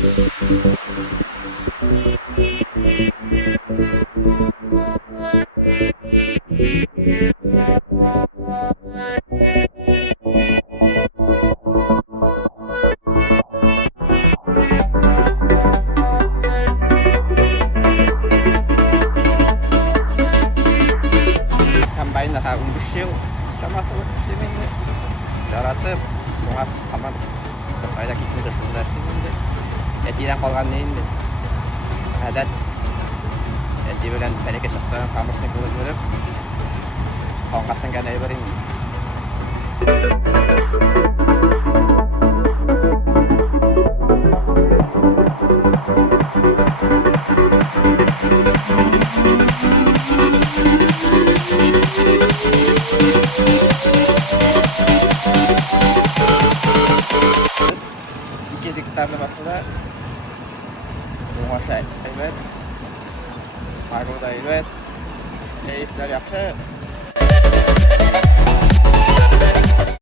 Tambahin daha 15 yıl şaması işlemini yaratıp soğuk tamam ayda gitmeyse şunu dersin indi. Etiden kalgan neyindi? Adet eti bilen bereke şaktan kamusunu görüp kongasın gene berin. İki diktarlı basıda Umarsa evet Margo'da evet keyifler yaxşı